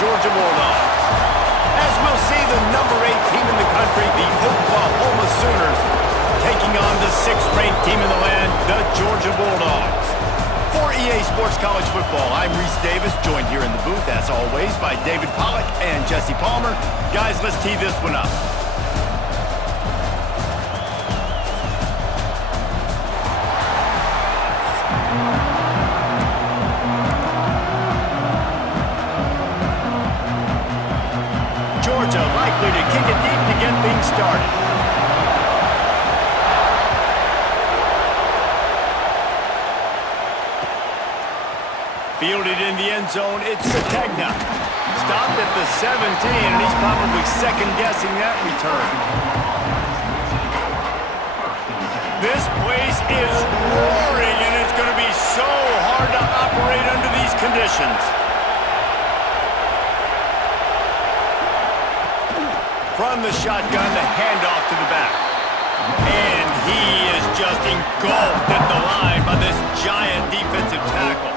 Georgia Bulldogs. As we'll see, the number 8 team in the country, the Oklahoma Sooners, taking on the 6th-ranked team in the land, the Georgia Bulldogs. For EA Sports College Football, I'm Reese Davis, joined here in the booth, as always, by David Pollack and Jesse Palmer. Guys, let's tee this one up. Georgia likely to kick it deep to get things started. Fielded in the end zone, it's Sategna. Stopped at the 17, and he's probably second-guessing that return. This place is roaring, and it's going to be so hard to operate under these conditions. From the shotgun, the handoff to the back. And he is just engulfed at the line by this giant defensive tackle.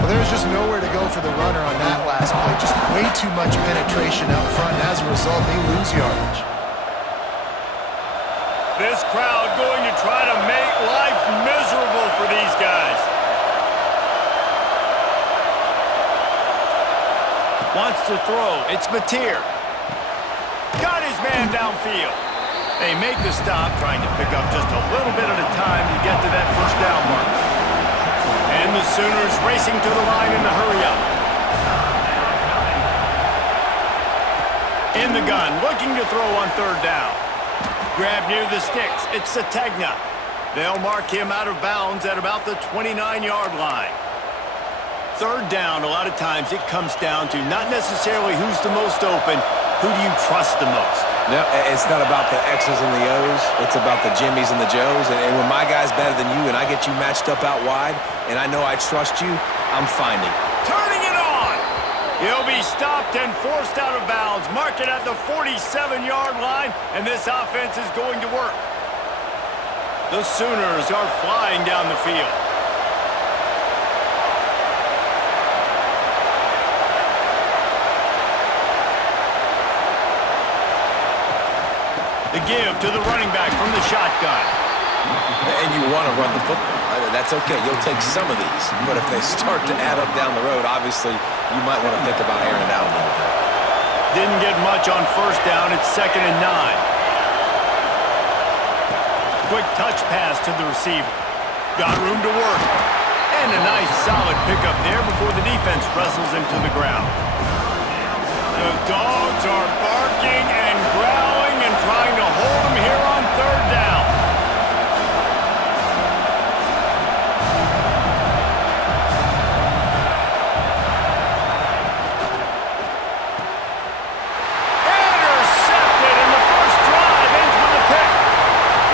Well, there's just nowhere to go for the runner on that last play. Just way too much penetration out front, and as a result, they lose yardage. This crowd going to try to make life miserable for these guys. Wants to throw. It's Mateer. Got his man downfield. They make the stop, trying to pick up just a little bit at a time to get to that first down mark. And the Sooners racing to the line in the hurry-up. In the gun, looking to throw on third down. Grab near the sticks. It's Sategna. They'll mark him out of bounds at about the 29-yard line. Third down, a lot of times it comes down to not necessarily who's the most open, who do you trust the most? No, it's not about the X's and the O's. It's about the Jimmies and the Joes. And when my guy's better than you and I get you matched up out wide and I know I trust you, I'm finding. Turning it on! He'll be stopped and forced out of bounds. Mark it at the 47-yard line, and this offense is going to work. The Sooners are flying down the field. The give to the running back from the shotgun. And you want to run the football. That's okay. You'll take some of these. But if they start to add up down the road, obviously, you might want to think about airing it out a little bit. Didn't get much on first down. It's 2nd and 9. Quick touch pass to the receiver. Got room to work. And a nice solid pickup there before the defense wrestles him to the ground. The Dogs are barking and growling and trying to hold him here on third down. Intercepted, and the first drive ends with a pick.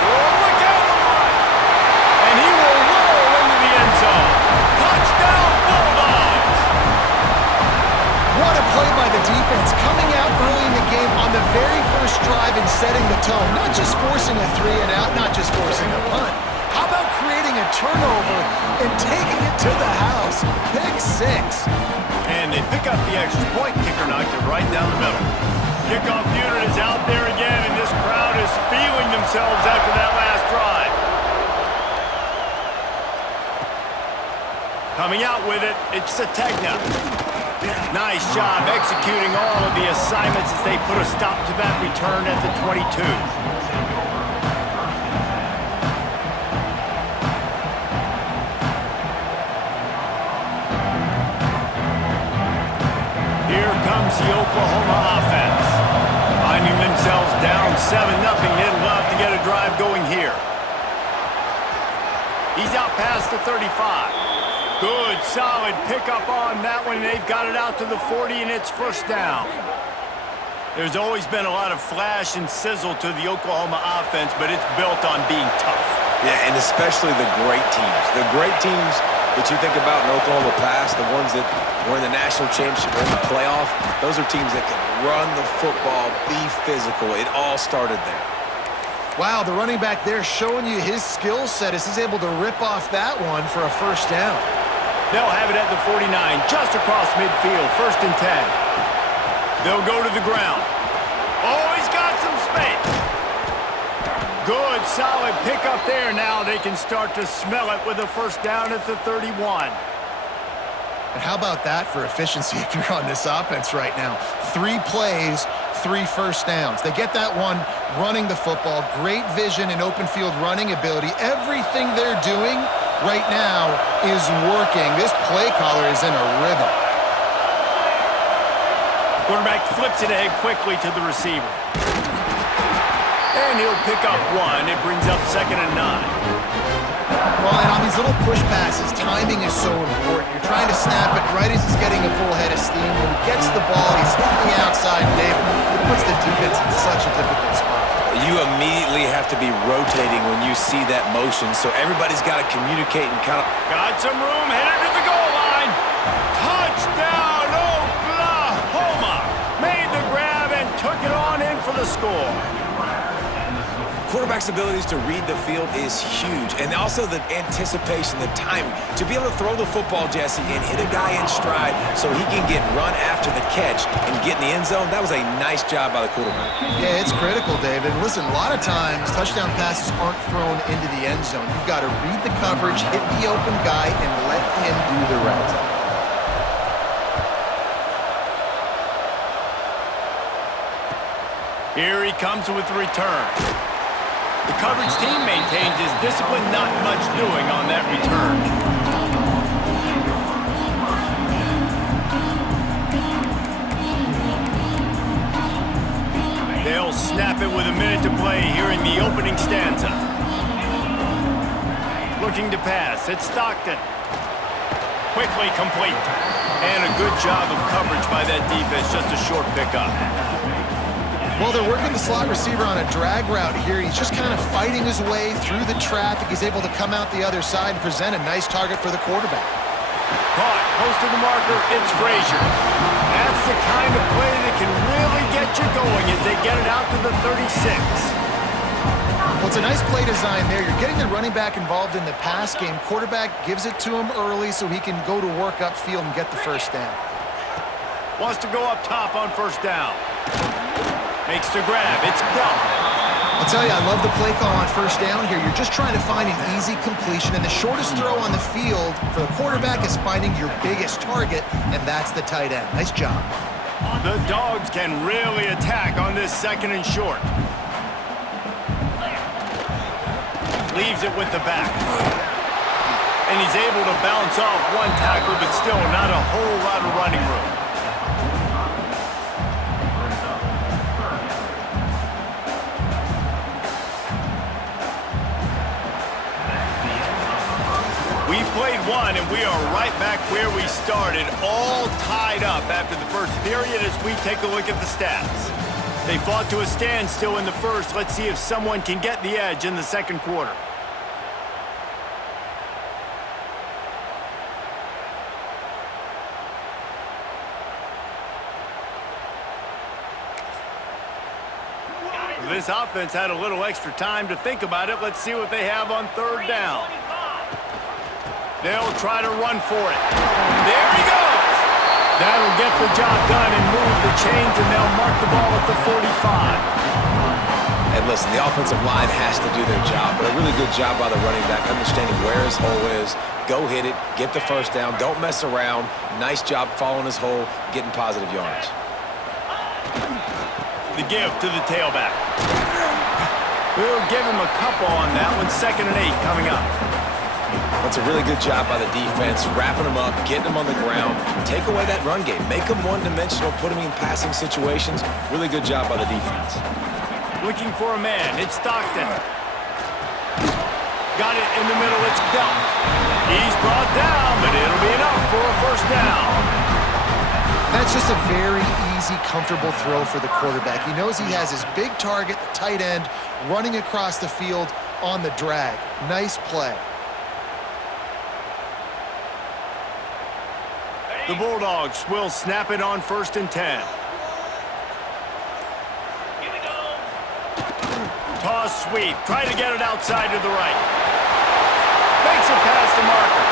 Look out on the right. And he will roll into the end zone. Touchdown, Bulldogs! What a play by the defense, coming out early in the game on the very first drive and setting the tone. Not just forcing a 3-and-out, not just forcing a punt. How about creating a turnover and taking it to the house? Pick 6. And they pick up the extra point. Kicker knocked it right down the middle. Kickoff unit is out there again, and this crowd is feeling themselves after that last drive. Coming out with it, it's Sategna. Nice job executing all of the assignments as they put a stop to that return at the 22. Here comes the Oklahoma offense. Finding themselves down 7-0, they'd love to get a drive going here. He's out past the 35. Good, solid pickup on that one. They've got it out to the 40, and it's first down. There's always been a lot of flash and sizzle to the Oklahoma offense, but it's built on being tough. Yeah, and especially the great teams. The great teams that you think about in Oklahoma past, the ones that were in the national championship or in the playoff, those are teams that can run the football, be physical. It all started there. Wow, the running back there showing you his skill set as he's able to rip off that one for a first down. They'll have it at the 49, just across midfield, 1st and 10. They'll go to the ground. Oh, he's got some space. Good, solid pickup there. Now they can start to smell it with a 1st down at the 31. And how about that for efficiency if you're on this offense right now? 3 plays, 3 1st downs. They get that one running the football, great vision and open field running ability. Everything they're doing right now is working. This play caller is in a rhythm. Quarterback flips it ahead quickly to the receiver. And he'll pick up 1. It brings up 2nd and 9. Well, and on these little push passes, timing is so important. You're trying to snap it right as he's getting a full head of steam. When he gets the ball, he's hitting the outside, David. It puts the defense in such a difficult spot. You immediately have to be rotating when you see that motion, so everybody's got to communicate and kind of... Got some room, headed to the goal line. Touchdown, Oklahoma! Made the grab and took it on in for the score. Quarterback's abilities to read the field is huge, and also the anticipation, the timing. To be able to throw the football, Jesse, and hit a guy in stride so he can get run after the catch and get in the end zone, that was a nice job by the quarterback. Yeah, it's critical, David. Listen, a lot of times, touchdown passes aren't thrown into the end zone. You've got to read the coverage, hit the open guy, and let him do the rest. Here he comes with the return. The coverage team maintains his discipline, not much doing on that return. They'll snap it with a minute to play here in the opening stanza. Looking to pass, it's Stockton. Quickly complete. And a good job of coverage by that defense, just a short pickup. Well, they're working the slot receiver on a drag route here. He's just kind of fighting his way through the traffic. He's able to come out the other side and present a nice target for the quarterback. Caught, close to the marker, it's Frazier. That's the kind of play that can really get you going as they get it out to the 36. Well, it's a nice play design there. You're getting the running back involved in the pass game. Quarterback gives it to him early so he can go to work upfield and get the 1st down. Wants to go up top on 1st down. Makes the grab. It's done. I'll tell you, I love the play call on 1st down here. You're just trying to find an easy completion, and the shortest throw on the field for the quarterback is finding your biggest target, and that's the tight end. Nice job. The Dogs can really attack on this 2nd and short. Leaves it with the back. And he's able to bounce off one tackle, but still not a whole lot of running room. We've played one, and we are right back where we started, all tied up after the 1st period as we take a look at the stats. They fought to a standstill in the 1st. Let's see if someone can get the edge in the 2nd quarter. This offense had a little extra time to think about it. Let's see what they have on 3rd down. They'll try to run for it. There he goes! That'll get the job done and move the chains, and they'll mark the ball at the 45. And listen, the offensive line has to do their job, but a really good job by the running back, understanding where his hole is. Go hit it, get the 1st down, don't mess around. Nice job following his hole, getting positive yards. The give to the tailback. We'll give him a couple on that one. 2nd and 8 coming up. That's a really good job by the defense, wrapping them up, getting them on the ground. Take away that run game. Make them one-dimensional, put them in passing situations. Really good job by the defense. Looking for a man. It's Stockton. Got it in the middle. It's Belt. He's brought down, but it'll be enough for a 1st down. That's just a very easy, comfortable throw for the quarterback. He knows he has his big target, the tight end, running across the field on the drag. Nice play. The Bulldogs will snap it on 1st and 10. Here we go. Toss sweep. Try to get it outside to the right. Makes a pass to Marker.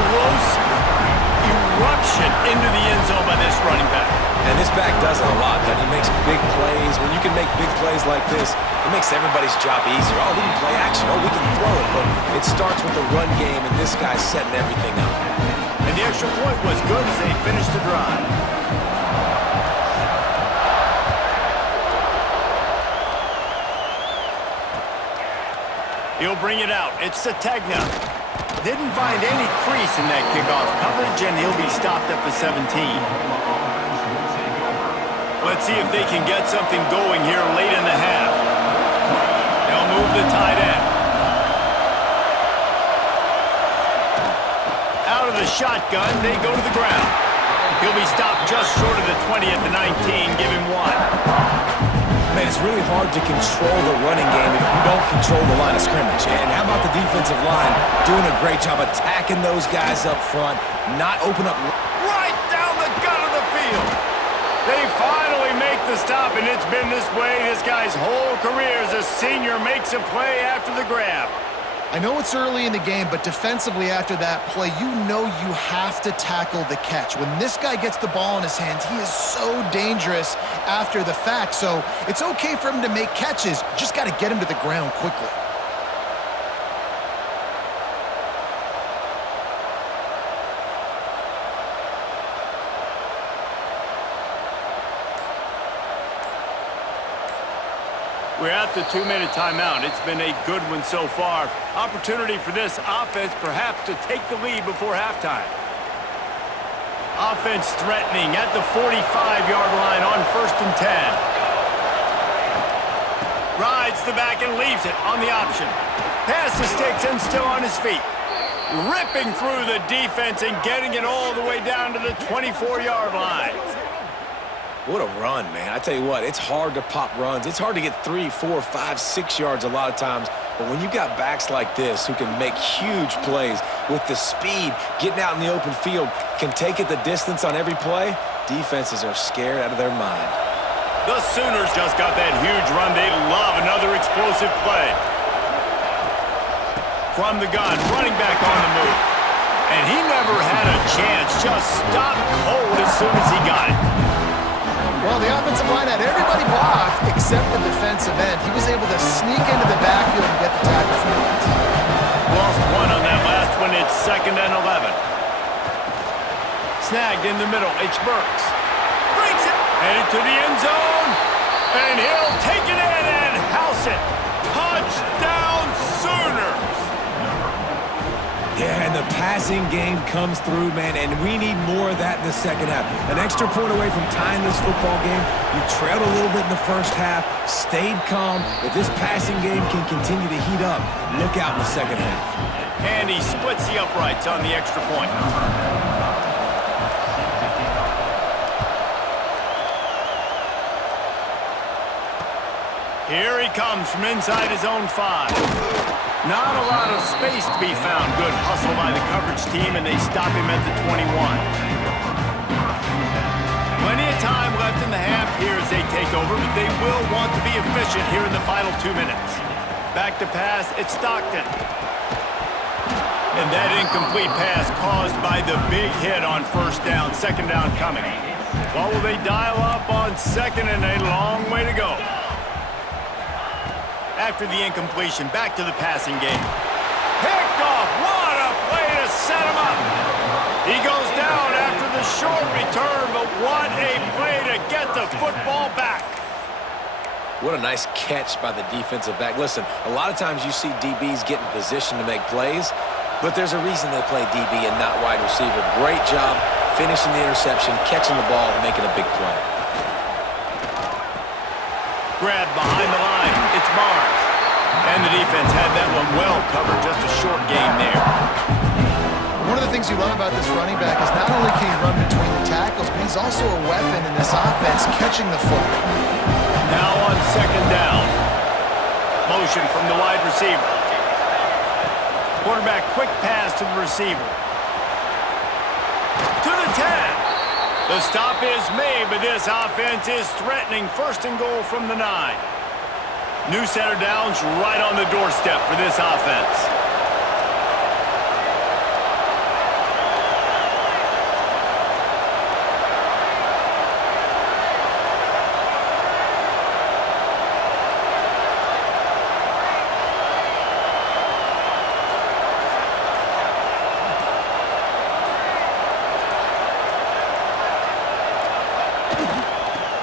explosive eruption into the end zone by this running back. And this back does it a lot, but he makes big plays. When you can make big plays like this, it makes everybody's job easier. Oh, we can play action. Oh, we can throw it. But it starts with the run game, and this guy's setting everything up. And the extra point was good as they finished the drive. He'll bring it out. It's Sategna. Didn't find any crease in that kickoff coverage, and he'll be stopped at the 17. Let's see if they can get something going here late in the half. They'll move the tight end. Out of the shotgun, they go to the ground. He'll be stopped just short of the 20 at the 19. Give him 1. Man, it's really hard to control the running game if you don't control the line of scrimmage. And how about the defensive line doing a great job attacking those guys up front, not open up right down the gut of the field. They finally make the stop, and it's been this way this guy's whole career as a senior makes a play after the grab. I know it's early in the game, but defensively after that play, you know you have to tackle the catch. When this guy gets the ball in his hands, he is so dangerous after the fact. So it's okay for him to make catches. You just got to get him to the ground quickly. We're at the 2-minute timeout. It's been a good one so far. Opportunity for this offense perhaps to take the lead before halftime. Offense threatening at the 45-yard line on 1st and 10. Rides the back and leaves it on the option. Pass the sticks and still on his feet. Ripping through the defense and getting it all the way down to the 24-yard line. What a run, man. I tell you what, it's hard to pop runs. It's hard to get 3, 4, 5, 6 yards a lot of times. But when you've got backs like this who can make huge plays with the speed, getting out in the open field, can take it the distance on every play, defenses are scared out of their mind. The Sooners just got that huge run. They love another explosive play. From the gun, running back on the move. And he never had a chance. Just stopped cold as soon as he got it. Well, the offensive line had everybody blocked except the defensive end. He was able to sneak into the backfield and get the tackle for it. Lost one on that last one. It's 2nd and 11. Snagged in the middle. H. Burks brings it. Headed to the end zone. And he'll take it in and house it. Touchdown Sooners. Yeah, and the passing game comes through, man, and we need more of that in the second half. An extra point away from tying this football game. You trailed a little bit in the first half, stayed calm. If this passing game can continue to heat up, look out in the second half. And he splits the uprights on the extra point. Here he comes from inside his own 5. Not a lot of space to be found. Good hustle by the coverage team, and they stop him at the 21. Plenty of time left in the half here as they take over, but they will want to be efficient here in the final 2 minutes. Back to pass, it's Stockton. And that incomplete pass caused by the big hit on 1st down, 2nd down coming. What will they dial up on 2nd and a long way to go? After the incompletion, back to the passing game. Picked off. What a play to set him up. He goes down after the short return, but what a play to get the football back. What a nice catch by the defensive back. Listen, a lot of times you see DBs get in position to make plays, but there's a reason they play DB and not wide receiver. Great job finishing the interception, catching the ball, and making a big play. Grab behind the line. It's Barnes. And the defense had that one well covered. Just a short game there. One of the things you love about this running back is not only can he run between the tackles, but he's also a weapon in this offense, catching the football. Now on 2nd down. Motion from the wide receiver. Quarterback quick pass to the receiver. To the 10. The stop is made, but this offense is threatening 1st and goal from the 9. New center downs right on the doorstep for this offense.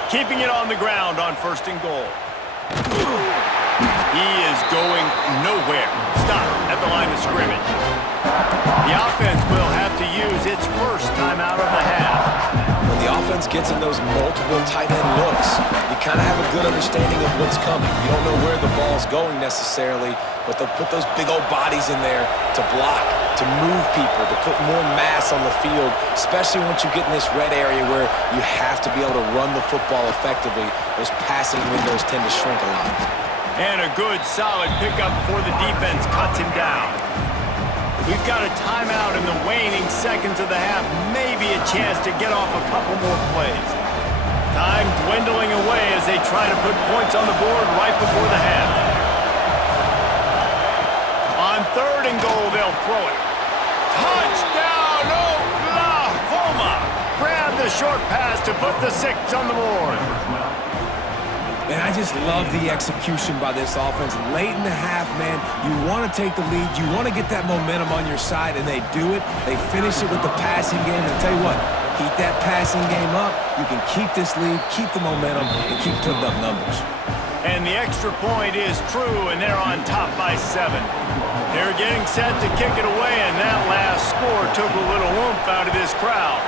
keeping it on the ground on 1st and goal. He is going nowhere. Stop at the line of scrimmage. The offense will have to use its first timeout of the half. When the offense gets in those multiple tight end looks, you kind of have a good understanding of what's coming. You don't know where the ball's going necessarily, but they'll put those big old bodies in there to block, to move people, to put more mass on the field, especially once you get in this red area where you have to be able to run the football effectively. Those passing windows tend to shrink a lot. And a good, solid pickup before the defense cuts him down. We've got a timeout in the waning seconds of the half, maybe a chance to get off a couple more plays. Time dwindling away as they try to put points on the board right before the half. On 3rd and goal, they'll throw it. Touchdown, Oklahoma! Grab the short pass to put the 6 on the board. Man, I just love the execution by this offense. Late in the half, man, you want to take the lead. You want to get that momentum on your side, and they do it. They finish it with the passing game. And I'll tell you what, keep that passing game up. You can keep this lead, keep the momentum, and keep putting up numbers. And the extra point is true, and they're on top by 7. They're getting set to kick it away, and that last score took a little oomph out of this crowd.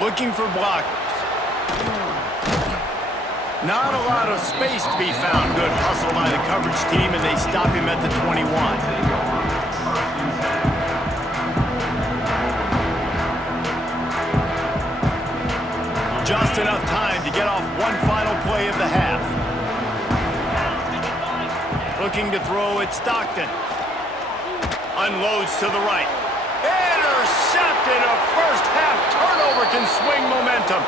Looking for blockers. Not a lot of space to be found. Good hustle by the coverage team, and they stop him at the 21. Just enough time to get off one final play of the half. Looking to throw at Stockton. Unloads to the right. Intercepted. A first half turnover can swing momentum.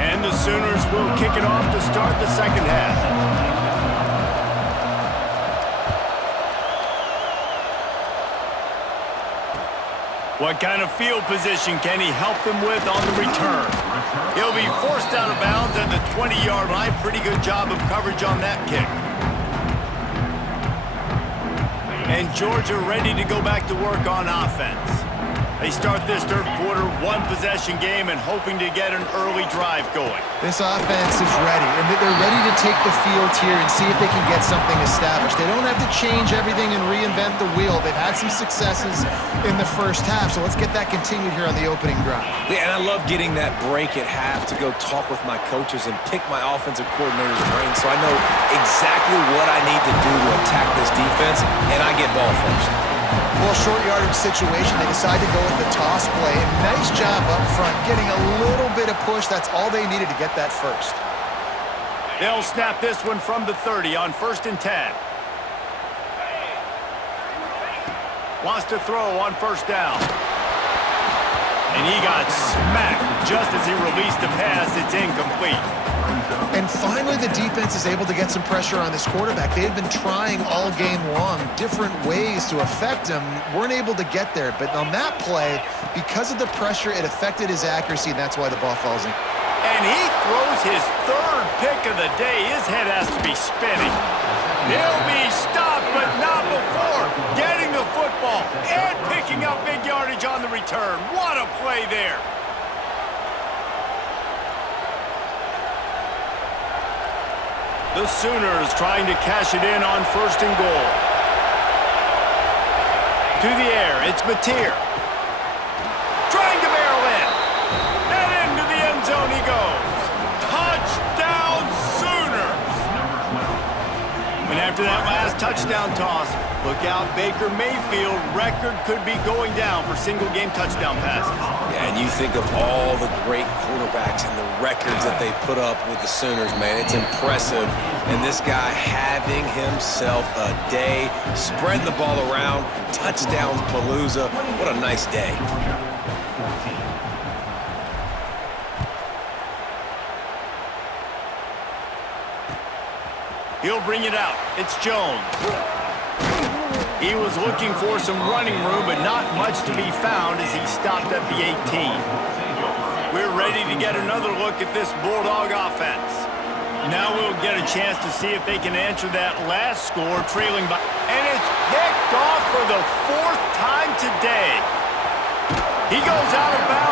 And the Sooners will kick it off to start the second half. What kind of field position can he help them with on the return? He'll be forced out of bounds at the 20-yard line. Pretty good job of coverage on that kick. And Georgia ready to go back to work on offense. They start this third quarter, one-possession game, and hoping to get an early drive going. This offense is ready, and they're ready to take the field here and see if they can get something established. They don't have to change everything and reinvent the wheel. They've had some successes in the first half, so let's get that continued here on the opening drive. Yeah, and I love getting that break at half to go talk with my coaches and pick my offensive coordinator's brain so I know exactly what I need to do to attack this defense, and I get ball first. Well, short yardage situation, they decide to go with the toss play. And nice job up front, getting a little bit of push. That's all they needed to get that first. They'll snap this one from the 30 on 1st and 10. Wants to throw on 1st down. And he got smacked just as he released the pass. It's incomplete. And finally, the defense is able to get some pressure on this quarterback. They had been trying all game long different ways to affect him. Weren't able to get there. But on that play, because of the pressure, it affected his accuracy, and that's why the ball falls in. And he throws his 3rd pick of the day. His head has to be spinning. He'll be stopped, but not before getting the football and picking up big yardage on the return. What a play there. The Sooners trying to cash it in on 1st and goal. To the air, it's Mateer. Trying to barrel in. And into the end zone he goes. Touchdown Sooners! And after that last touchdown toss, look out, Baker Mayfield record could be going down for single-game touchdown passes. Yeah, and you think of all the great quarterbacks and the records that they put up with the Sooners, man. It's impressive. And this guy having himself a day, spreading the ball around, touchdowns palooza. What a nice day. He'll bring it out. It's Jones. He was looking for some running room, but not much to be found as he stopped at the 18. We're ready to get another look at this Bulldog offense. Now we'll get a chance to see if they can answer that last score, trailing by... And it's picked off for the 4th time today. He goes out of bounds.